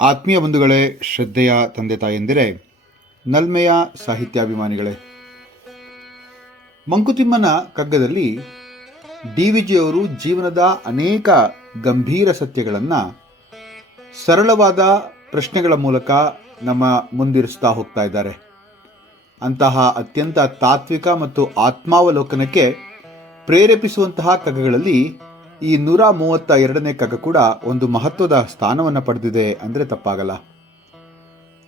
ಆತ್ಮೀಯ ಬಂಧುಗಳೇ, ಶ್ರದ್ಧೆಯ ತಂದೆ ತಾಯಂದಿರೇ, ನಲ್ಮೆಯ ಸಾಹಿತ್ಯಾಭಿಮಾನಿಗಳೇ, ಮಂಕುತಿಮ್ಮನ ಕಗ್ಗದಲ್ಲಿ ಡಿ.ವಿ.ಜಿಯವರು ಜೀವನದ ಅನೇಕ ಗಂಭೀರ ಸತ್ಯಗಳನ್ನು ಸರಳವಾದ ಪ್ರಶ್ನೆಗಳ ಮೂಲಕ ನಮ್ಮ ಮುಂದಿರಿಸ್ತಾ ಹೋಗ್ತಾ ಇದ್ದಾರೆ. ಅಂತಹ ಅತ್ಯಂತ ತಾತ್ವಿಕ ಮತ್ತು ಆತ್ಮಾವಲೋಕನಕ್ಕೆ ಪ್ರೇರೇಪಿಸುವಂತಹ ಕಗ್ಗಗಳಲ್ಲಿ ಈ 132ನೇ ಕಗ್ಗ ಕೂಡ ಒಂದು ಮಹತ್ವದ ಸ್ಥಾನವನ್ನು ಪಡೆದಿದೆ ಅಂದರೆ ತಪ್ಪಾಗಲ್ಲ.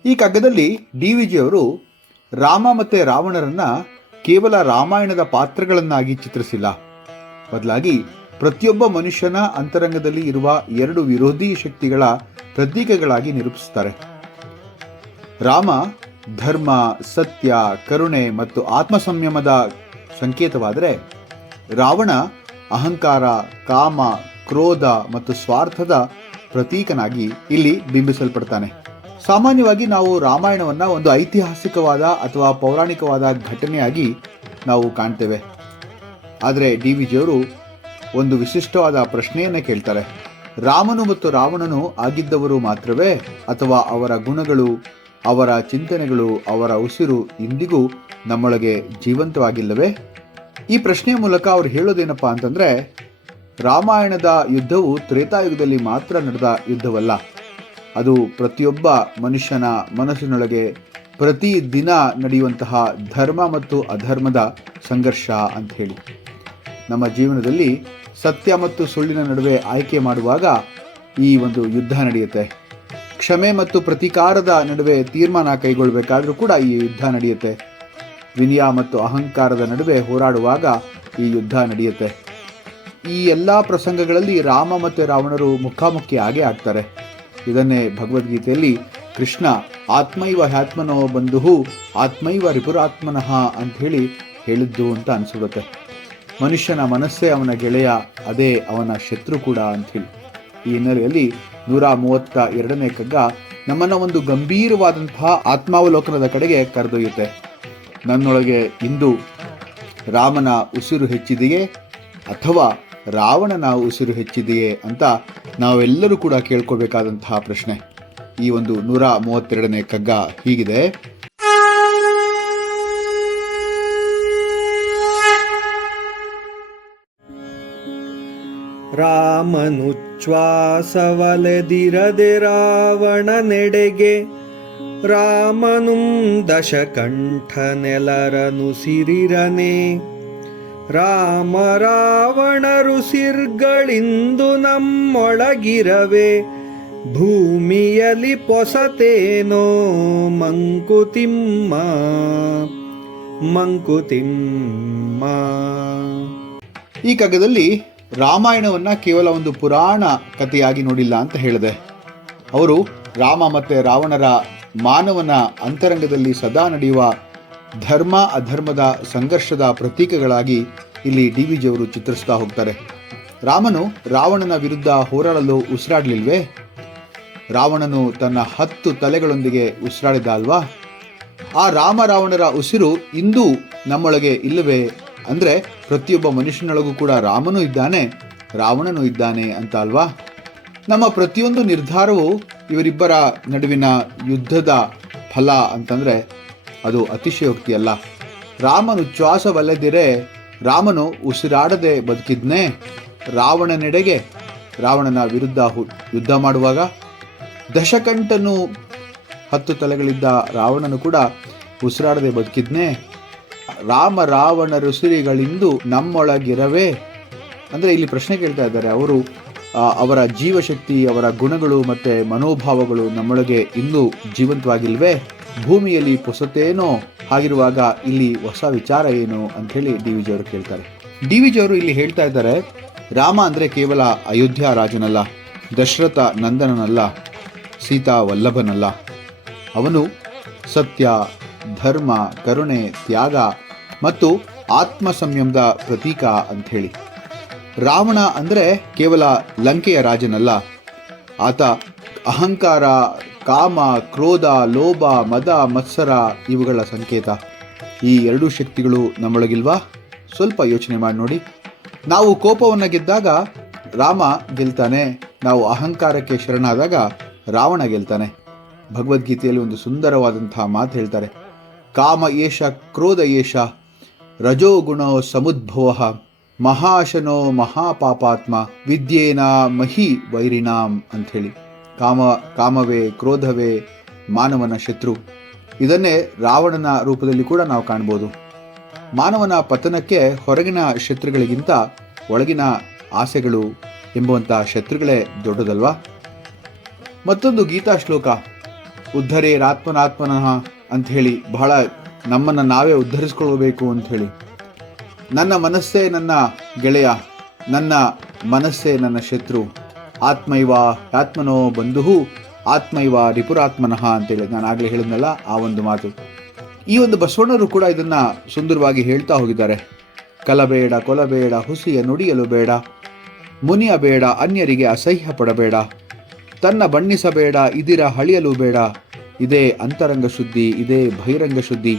ಈ ಕಗ್ಗದಲ್ಲಿ ಡಿ.ವಿ.ಜಿಯವರು ರಾಮ ಮತ್ತು ರಾವಣರನ್ನ ಕೇವಲ ರಾಮಾಯಣದ ಪಾತ್ರಗಳನ್ನಾಗಿ ಚಿತ್ರಿಸಿಲ್ಲ, ಬದಲಾಗಿ ಪ್ರತಿಯೊಬ್ಬ ಮನುಷ್ಯನ ಅಂತರಂಗದಲ್ಲಿ ಇರುವ ಎರಡು ವಿರೋಧಿ ಶಕ್ತಿಗಳ ಪ್ರತೀಕಗಳಾಗಿ ನಿರೂಪಿಸುತ್ತಾರೆ. ರಾಮ ಧರ್ಮ, ಸತ್ಯ, ಕರುಣೆ ಮತ್ತು ಆತ್ಮ ಸಂಯಮದ ಸಂಕೇತವಾದರೆ, ರಾವಣ ಅಹಂಕಾರ, ಕಾಮ, ಕ್ರೋಧ ಮತ್ತು ಸ್ವಾರ್ಥದ ಪ್ರತೀಕನಾಗಿ ಇಲ್ಲಿ ಬಿಂಬಿಸಲ್ಪಡ್ತಾನೆ. ಸಾಮಾನ್ಯವಾಗಿ ನಾವು ರಾಮಾಯಣವನ್ನು ಒಂದು ಐತಿಹಾಸಿಕವಾದ ಅಥವಾ ಪೌರಾಣಿಕವಾದ ಘಟನೆಯಾಗಿ ನಾವು ಕಾಣ್ತೇವೆ. ಆದರೆ ಡಿ.ವಿ.ಜಿಯವರು ಒಂದು ವಿಶಿಷ್ಟವಾದ ಪ್ರಶ್ನೆಯನ್ನು ಕೇಳ್ತಾರೆ. ರಾಮನು ಮತ್ತು ರಾವಣನು ಆಗಿದ್ದವರು ಮಾತ್ರವೇ, ಅಥವಾ ಅವರ ಗುಣಗಳು, ಅವರ ಚಿಂತನೆಗಳು, ಅವರ ಉಸಿರು ಇಂದಿಗೂ ನಮ್ಮೊಳಗೆ ಜೀವಂತವಾಗಿಲ್ಲವೇ? ಈ ಪ್ರಶ್ನೆಯ ಮೂಲಕ ಅವರು ಹೇಳೋದೇನಪ್ಪ ಅಂತಂದರೆ, ರಾಮಾಯಣದ ಯುದ್ಧವು ತ್ರೇತಾಯುಗದಲ್ಲಿ ಮಾತ್ರ ನಡೆದ ಯುದ್ಧವಲ್ಲ, ಅದು ಪ್ರತಿಯೊಬ್ಬ ಮನುಷ್ಯನ ಮನಸ್ಸಿನೊಳಗೆ ಪ್ರತಿ ದಿನ ನಡೆಯುವಂತಹ ಧರ್ಮ ಮತ್ತು ಅಧರ್ಮದ ಸಂಘರ್ಷ ಅಂತ ಹೇಳಿ. ನಮ್ಮ ಜೀವನದಲ್ಲಿ ಸತ್ಯ ಮತ್ತು ಸುಳ್ಳಿನ ನಡುವೆ ಆಯ್ಕೆ ಮಾಡುವಾಗ ಈ ಒಂದು ಯುದ್ಧ ನಡೆಯುತ್ತೆ. ಕ್ಷಮೆ ಮತ್ತು ಪ್ರತೀಕಾರದ ನಡುವೆ ತೀರ್ಮಾನ ಕೈಗೊಳ್ಳಬೇಕಾದ್ರೂ ಕೂಡ ಈ ಯುದ್ಧ ನಡೆಯುತ್ತೆ. ವಿನಯ ಮತ್ತು ಅಹಂಕಾರದ ನಡುವೆ ಹೋರಾಡುವಾಗ ಈ ಯುದ್ಧ ನಡೆಯುತ್ತೆ. ಈ ಎಲ್ಲ ಪ್ರಸಂಗಗಳಲ್ಲಿ ರಾಮ ಮತ್ತು ರಾವಣರು ಮುಖಾಮುಖಿ ಆಗೇ ಆಗ್ತಾರೆ. ಇದನ್ನೇ ಭಗವದ್ಗೀತೆಯಲ್ಲಿ ಕೃಷ್ಣ ಆತ್ಮೈವ ಹ್ಯಾತ್ಮನೋ ಬಂಧು ಆತ್ಮೈವ ರಿಪುರಾತ್ಮನಃ ಅಂತ ಹೇಳಿದ್ದು ಅಂತ ಅನಿಸ್ಬಿಡುತ್ತೆ. ಮನುಷ್ಯನ ಮನಸ್ಸೇ ಅವನ ಗೆಳೆಯ, ಅದೇ ಅವನ ಶತ್ರು ಕೂಡ ಅಂಥೇಳಿ. ಈ ಹಿನ್ನೆಲೆಯಲ್ಲಿ 132ನೇ ಕಗ್ಗ ನಮ್ಮನ್ನು ಒಂದು ಗಂಭೀರವಾದಂತಹ ಆತ್ಮಾವಲೋಕನದ ಕಡೆಗೆ ಕರೆದೊಯ್ಯುತ್ತೆ. ನನ್ನೊಳಗೆ ಇಂದು ರಾಮನ ಉಸಿರು ಹೆಚ್ಚಿದೆಯೇ ಅಥವಾ ರಾವಣನ ಉಸಿರು ಹೆಚ್ಚಿದೆಯೇ ಅಂತ ನಾವೆಲ್ಲರೂ ಕೂಡ ಕೇಳ್ಕೊಳ್ಬೇಕಾದಂತಹ ಪ್ರಶ್ನೆ. ಈ ಒಂದು 132ನೇ ಕಗ್ಗ ಹೀಗಿದೆ. ರಾಮನುಚ್ಛ್ವಾಸವಲೆದಿರದೆ ರಾವಣನೆಡೆಗೆ, ರಾಮನುಂ ದಶಕಂಠನೆಲರನು ಸಿರಿರನೆ. ರಾಮ ರಾವಣರು ಸಿರ್ಗಳಿಂದು ನಮ್ಮೊಳಗಿರವೆ, ಭೂಮಿಯಲ್ಲಿ ಪೊಸತೇನೋ ಮಂಕುತಿಮ್ಮ ಮಂಕುತಿಮ್ಮ. ಈ ಕಗ್ಗದಲ್ಲಿ ರಾಮಾಯಣವನ್ನು ಕೇವಲ ಒಂದು ಪುರಾಣ ಕಥೆಯಾಗಿ ನೋಡಿಲ್ಲ ಅಂತ ಹೇಳಿದೆ. ಅವರು ರಾಮ ಮತ್ತು ರಾವಣರ ಮಾನವನ ಅಂತರಂಗದಲ್ಲಿ ಸದಾ ನಡೆಯುವ ಧರ್ಮ ಅಧರ್ಮದ ಸಂಘರ್ಷದ ಪ್ರತೀಕಗಳಾಗಿ ಇಲ್ಲಿ ಡಿ.ವಿ.ಜಿಯವರು ಚಿತ್ರಿಸ್ತಾ ಹೋಗ್ತಾರೆ. ರಾಮನು ರಾವಣನ ವಿರುದ್ಧ ಹೋರಾಡಲು ಉಸಿರಾಡಲಿಲ್ವೇ? ರಾವಣನು ತನ್ನ 10 ತಲೆಗಳೊಂದಿಗೆ ಉಸಿರಾಡಿದ ಅಲ್ವಾ? ಆ ರಾಮ ರಾವಣರ ಉಸಿರು ಇಂದು ನಮ್ಮೊಳಗೆ ಇಲ್ಲವೇ? ಅಂದರೆ ಪ್ರತಿಯೊಬ್ಬ ಮನುಷ್ಯನೊಳಗೂ ಕೂಡ ರಾಮನೂ ಇದ್ದಾನೆ, ರಾವಣನೂ ಇದ್ದಾನೆ ಅಂತ ಅಲ್ವಾ? ನಮ್ಮ ಪ್ರತಿಯೊಂದು ನಿರ್ಧಾರವು ಇವರಿಬ್ಬರ ನಡುವಿನ ಯುದ್ಧದ ಫಲ ಅಂತಂದರೆ ಅದು ಅತಿಶಯೋಕ್ತಿಯಲ್ಲ. ರಾಮನು ಶ್ವಾಸವಲ್ಲದಿರೆ ರಾಮನು ಉಸಿರಾಡದೆ ಬದುಕಿದ್ನೇ? ರಾವಣನೆಡೆಗೆ ರಾವಣನ ವಿರುದ್ಧ ಯುದ್ಧ ಮಾಡುವಾಗ ದಶಕಂಠನು 10 ತಲೆಗಳಿದ್ದ ರಾವಣನು ಕೂಡ ಉಸಿರಾಡದೆ ಬದುಕಿದ್ನೇ? ರಾಮ ರಾವಣ ಋಷಿಗಳಿಂದು ನಮ್ಮೊಳಗಿರವೇ ಅಂದರೆ ಇಲ್ಲಿ ಪ್ರಶ್ನೆ ಕೇಳ್ತಾ ಇದ್ದಾರೆ ಅವರು. ಅವರ ಜೀವಶಕ್ತಿ, ಅವರ ಗುಣಗಳು ಮತ್ತು ಮನೋಭಾವಗಳು ನಮ್ಮೊಳಗೆ ಇನ್ನೂ ಜೀವಂತವಾಗಿಲ್ವೇ? ಭೂಮಿಯಲ್ಲಿ ಪೊಸತೇನೋ? ಹಾಗಿರುವಾಗ ಇಲ್ಲಿ ಹೊಸ ವಿಚಾರ ಏನು ಅಂಥೇಳಿ ಡಿ.ವಿ.ಜಿಯವರು ಕೇಳ್ತಾರೆ. ಡಿ.ವಿ.ಜಿಯವರು ಇಲ್ಲಿ ಹೇಳ್ತಾ ಇದ್ದಾರೆ, ರಾಮ ಅಂದರೆ ಕೇವಲ ಅಯೋಧ್ಯ ರಾಜನಲ್ಲ, ದಶರಥ ನಂದನನಲ್ಲ, ಸೀತಾ ವಲ್ಲಭನಲ್ಲ. ಅವನು ಸತ್ಯ, ಧರ್ಮ, ಕರುಣೆ, ತ್ಯಾಗ ಮತ್ತು ಆತ್ಮ ಸಂಯಮದ ಪ್ರತೀಕ ಅಂಥೇಳಿ. ರಾವಣ ಅಂದರೆ ಕೇವಲ ಲಂಕೆಯ ರಾಜನಲ್ಲ, ಆತ ಅಹಂಕಾರ, ಕಾಮ, ಕ್ರೋಧ, ಲೋಭ, ಮದ, ಮತ್ಸರ ಇವುಗಳ ಸಂಕೇತ. ಈ ಎರಡೂ ಶಕ್ತಿಗಳು ನಮ್ಮೊಳಗಿಲ್ವಾ? ಸ್ವಲ್ಪ ಯೋಚನೆ ಮಾಡಿ ನೋಡಿ. ನಾವು ಕೋಪವನ್ನು ಗೆದ್ದಾಗ ರಾಮ ಗೆಲ್ತಾನೆ, ನಾವು ಅಹಂಕಾರಕ್ಕೆ ಶರಣಾದಾಗ ರಾವಣ ಗೆಲ್ತಾನೆ. ಭಗವದ್ಗೀತೆಯಲ್ಲಿ ಒಂದು ಸುಂದರವಾದಂತಹ ಮಾತು ಹೇಳ್ತಾರೆ, ಕಾಮ ಏಷ ಕ್ರೋಧ ಏಷ ರಜೋಗುಣೋ ಸಮುದ್ಭವ ಮಹಾಶನೋ ಮಹಾಪಾಪಾತ್ಮ ವಿದ್ಯೇನ ಮಹಿ ವೈರಿಣಾಂ ಅಂಥೇಳಿ. ಕಾಮವೇ ಕ್ರೋಧವೇ ಮಾನವನ ಶತ್ರು. ಇದನ್ನೇ ರಾವಣನ ರೂಪದಲ್ಲಿ ಕೂಡ ನಾವು ಕಾಣ್ಬೋದು. ಮಾನವನ ಪತನಕ್ಕೆ ಹೊರಗಿನ ಶತ್ರುಗಳಿಗಿಂತ ಒಳಗಿನ ಆಸೆಗಳು ಎಂಬುವಂಥ ಶತ್ರುಗಳೇ ದೊಡ್ಡದಲ್ವಾ? ಮತ್ತೊಂದು ಗೀತಾ ಶ್ಲೋಕ, ಉದ್ಧರೇರಾತ್ಮನಾತ್ಮನಃ ಅಂಥೇಳಿ, ಬಹಳ ನಮ್ಮನ್ನು ನಾವೇ ಉದ್ಧರಿಸ್ಕೊಳ್ಬೇಕು ಅಂಥೇಳಿ. ನನ್ನ ಮನಸ್ಸೇ ನನ್ನ ಗೆಳೆಯ, ನನ್ನ ಮನಸ್ಸೇ ನನ್ನ ಶತ್ರು, ಆತ್ಮೈವ ಆತ್ಮನೋ ಬಂಧು ಆತ್ಮೈವ ರಿಪುರಾತ್ಮನಃ ಅಂತೇಳಿ ನಾನು ಆಗಲೇ ಹೇಳಿದ್ನಲ್ಲ ಆ ಒಂದು ಮಾತು. ಈ ಒಂದು ಬಸವಣ್ಣರು ಕೂಡ ಇದನ್ನ ಸುಂದರವಾಗಿ ಹೇಳ್ತಾ ಹೋಗಿದ್ದಾರೆ. ಕಲಬೇಡ ಕೊಲಬೇಡ ಹುಸಿಯ ನುಡಿಯಲು ಬೇಡ, ಮುನಿಯ ಬೇಡ ಅನ್ಯರಿಗೆ ಅಸಹ್ಯ ಪಡಬೇಡ, ತನ್ನ ಬಣ್ಣಿಸಬೇಡ ಇದಿರ ಹಳಿಯಲು ಬೇಡ, ಇದೇ ಅಂತರಂಗ ಶುದ್ಧಿ ಇದೇ ಬಹಿರಂಗ ಶುದ್ಧಿ,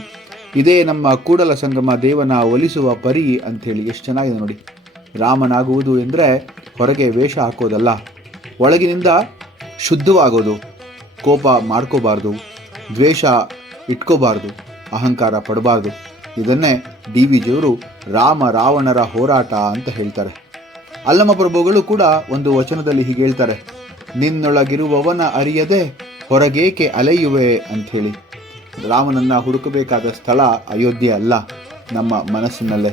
ಇದೇ ನಮ್ಮ ಕೂಡಲ ಸಂಗಮ ದೇವನ ಒಲಿಸುವ ಪರಿ ಅಂಥೇಳಿ. ಎಷ್ಟು ಚೆನ್ನಾಗಿದೆ ನೋಡಿ. ರಾಮನಾಗುವುದು ಎಂದರೆ ಹೊರಗೆ ವೇಷ ಹಾಕೋದಲ್ಲ, ಒಳಗಿನಿಂದ ಶುದ್ಧವಾಗೋದು. ಕೋಪ ಮಾಡ್ಕೋಬಾರ್ದು, ದ್ವೇಷ ಇಟ್ಕೋಬಾರ್ದು, ಅಹಂಕಾರ ಪಡಬಾರ್ದು. ಇದನ್ನೇ ಡಿ ವಿ ಜಿಯವರು ರಾಮ ರಾವಣರ ಹೋರಾಟ ಅಂತ ಹೇಳ್ತಾರೆ. ಅಲ್ಲಮ ಪ್ರಭುಗಳು ಕೂಡ ಒಂದು ವಚನದಲ್ಲಿ ಹೀಗೆ ಹೇಳ್ತಾರೆ, ನಿನ್ನೊಳಗಿರುವವನ ಅರಿಯದೆ ಹೊರಗೇಕೆ ಅಲೆಯುವೆ ಅಂಥೇಳಿ. ರಾಮನನ್ನ ಹುಡುಕಬೇಕಾದ ಸ್ಥಳ ಅಯೋಧ್ಯೆ ಅಲ್ಲ, ನಮ್ಮ ಮನಸ್ಸಿನಲ್ಲೇ.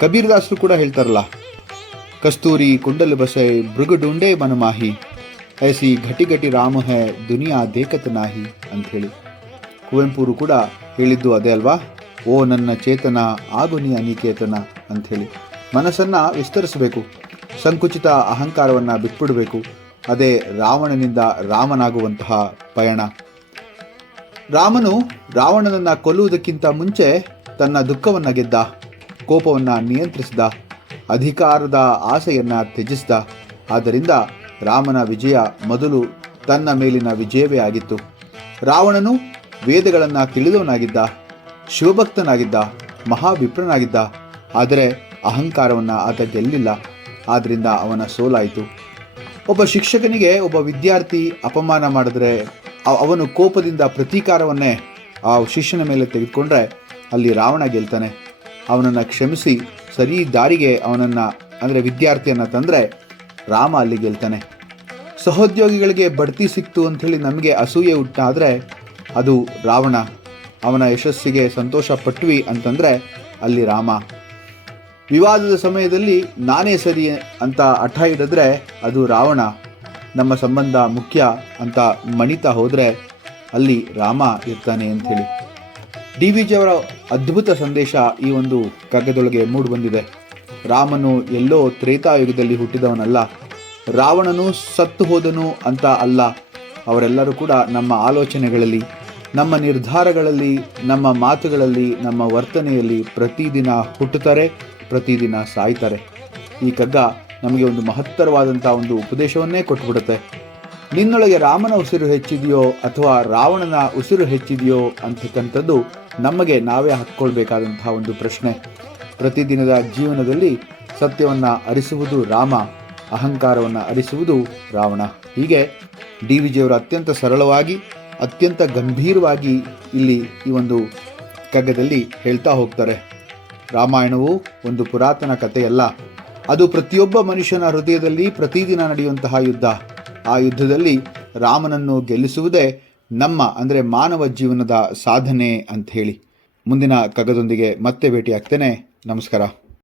ಕಬೀರ್ದಾಸರು ಕೂಡ ಹೇಳ್ತಾರಲ್ಲ, ಕಸ್ತೂರಿ ಕುಂಡಲ ಬಸೈ ಭೃಗುಡುಂಡೇ ಮನಮಾಹಿ ಐಸಿ ಘಟಿ ಘಟಿ ರಾಮ ಹೇ ದುನಿಯಾ ದೇಖತ್ ನಾಹಿ ಅಂಥೇಳಿ. ಕುವೆಂಪುರು ಕೂಡ ಹೇಳಿದ್ದು ಅದೇ ಅಲ್ವಾ, ಓ ನನ್ನ ಚೇತನ ಆಗು ನೀ ಅನಿಕೇತನ ಅಂಥೇಳಿ. ಮನಸ್ಸನ್ನು ವಿಸ್ತರಿಸಬೇಕು, ಸಂಕುಚಿತ ಅಹಂಕಾರವನ್ನು ಬಿಟ್ಬಿಡಬೇಕು. ಅದೇ ರಾವಣನಿಂದ ರಾಮನಾಗುವಂತಹ ಪಯಣ. ರಾಮನು ರಾವಣನನ್ನು ಕೊಲ್ಲುವುದಕ್ಕಿಂತ ಮುಂಚೆ ತನ್ನ ದುಃಖವನ್ನು ಗೆದ್ದ, ಕೋಪವನ್ನು ನಿಯಂತ್ರಿಸಿದ, ಅಧಿಕಾರದ ಆಸೆಯನ್ನು ತ್ಯಜಿಸಿದ. ಆದ್ದರಿಂದ ರಾಮನ ವಿಜಯ ಮೊದಲು ತನ್ನ ಮೇಲಿನ ವಿಜಯವೇ ಆಗಿತ್ತು. ರಾವಣನು ವೇದಗಳನ್ನು ತಿಳಿದವನಾಗಿದ್ದ, ಶಿವಭಕ್ತನಾಗಿದ್ದ, ಮಹಾವಿಪ್ರನಾಗಿದ್ದ. ಆದರೆ ಅಹಂಕಾರವನ್ನು ಆತ ಗೆಲ್ಲಿಲ್ಲ, ಆದ್ದರಿಂದ ಅವನ ಸೋಲಾಯಿತು. ಒಬ್ಬ ಶಿಕ್ಷಕನಿಗೆ ಒಬ್ಬ ವಿದ್ಯಾರ್ಥಿ ಅಪಮಾನ ಮಾಡಿದ್ರೆ ಅವನು ಕೋಪದಿಂದ ಪ್ರತೀಕಾರವನ್ನೇ ಆ ಶಿಷ್ಯನ ಮೇಲೆ ತೆಗೆದುಕೊಂಡ್ರೆ ಅಲ್ಲಿ ರಾವಣ ಗೆಲ್ತಾನೆ. ಅವನನ್ನು ಕ್ಷಮಿಸಿ ಸರಿ ದಾರಿಗೆ ಅವನನ್ನು ಅಂದರೆ ವಿದ್ಯಾರ್ಥಿಯನ್ನು ತಂದರೆ ರಾಮ ಅಲ್ಲಿ ಗೆಲ್ತಾನೆ. ಸಹೋದ್ಯೋಗಿಗಳಿಗೆ ಬಡ್ತಿ ಸಿಕ್ತು ಅಂಥೇಳಿ ನಮಗೆ ಅಸೂಯೆ ಉಂಟಾದರೆ ಅದು ರಾವಣ. ಅವನ ಯಶಸ್ಸಿಗೆ ಸಂತೋಷ ಪಟ್ವಿ ಅಂತಂದರೆ ಅಲ್ಲಿ ರಾಮ. ವಿವಾದದ ಸಮಯದಲ್ಲಿ ನಾನೇ ಸರಿ ಅಂತ ಹಠ ಹಿಡಿದ್ರೆ ಅದು ರಾವಣ. ನಮ್ಮ ಸಂಬಂಧ ಮುಖ್ಯ ಅಂತ ಮಣಿತಾ ಹೋದರೆ ಅಲ್ಲಿ ರಾಮ ಇರ್ತಾನೆ ಅಂಥೇಳಿ. ಡಿ ವಿ ಜಿಯವರ ಅದ್ಭುತ ಸಂದೇಶ ಈ ಒಂದು ಕಗ್ಗದೊಳಗೆ ಮೂಡಿ ಬಂದಿದೆ. ರಾಮನು ಎಲ್ಲೋ ತ್ರೇತಾಯುಗದಲ್ಲಿ ಹುಟ್ಟಿದವನಲ್ಲ, ರಾವಣನು ಸತ್ತು ಹೋದನು ಅಂತ ಅಲ್ಲ. ಅವರೆಲ್ಲರೂ ಕೂಡ ನಮ್ಮ ಆಲೋಚನೆಗಳಲ್ಲಿ, ನಮ್ಮ ನಿರ್ಧಾರಗಳಲ್ಲಿ, ನಮ್ಮ ಮಾತುಗಳಲ್ಲಿ, ನಮ್ಮ ವರ್ತನೆಯಲ್ಲಿ ಪ್ರತಿದಿನ ಹುಟ್ಟುತ್ತಾರೆ, ಪ್ರತಿದಿನ ಸಾಯ್ತಾರೆ. ಈ ಕಗ್ಗ ನಮಗೆ ಒಂದು ಮಹತ್ತರವಾದಂಥ ಒಂದು ಉಪದೇಶವನ್ನೇ ಕೊಟ್ಟುಬಿಡುತ್ತೆ. ನಿನ್ನೊಳಗೆ ರಾಮನ ಉಸಿರು ಹೆಚ್ಚಿದೆಯೋ ಅಥವಾ ರಾವಣನ ಉಸಿರು ಹೆಚ್ಚಿದೆಯೋ ಅಂತಕ್ಕಂಥದ್ದು ನಮಗೆ ನಾವೇ ಹಾಕ್ಕೊಳ್ಬೇಕಾದಂತಹ ಒಂದು ಪ್ರಶ್ನೆ. ಪ್ರತಿದಿನದ ಜೀವನದಲ್ಲಿ ಸತ್ಯವನ್ನು ಅರಿಸುವುದು ರಾಮ, ಅಹಂಕಾರವನ್ನು ಅರಿಸುವುದು ರಾವಣ. ಹೀಗೆ ಡಿ ವಿ ಜಿಯವರು ಅತ್ಯಂತ ಸರಳವಾಗಿ, ಅತ್ಯಂತ ಗಂಭೀರವಾಗಿ ಇಲ್ಲಿ ಈ ಒಂದು ಕಗ್ಗದಲ್ಲಿ ಹೇಳ್ತಾ ಹೋಗ್ತಾರೆ. ರಾಮಾಯಣವು ಒಂದು ಪುರಾತನ ಕಥೆಯಲ್ಲ, ಅದು ಪ್ರತಿಯೊಬ್ಬ ಮನುಷ್ಯನ ಹೃದಯದಲ್ಲಿ ಪ್ರತಿದಿನ ನಡೆಯುವಂತಹ ಯುದ್ಧ. ಆ ಯುದ್ಧದಲ್ಲಿ ರಾಮನನ್ನು ಗೆಲ್ಲಿಸುವುದೇ ನಮ್ಮ ಅಂದರೆ ಮಾನವ ಜೀವನದ ಸಾಧನೆ ಅಂತ ಹೇಳಿ. ಮುಂದಿನ ಕಗ್ಗದೊಂದಿಗೆ ಮತ್ತೆ ಭೇಟಿಯಾಗ್ತೇನೆ. ನಮಸ್ಕಾರ.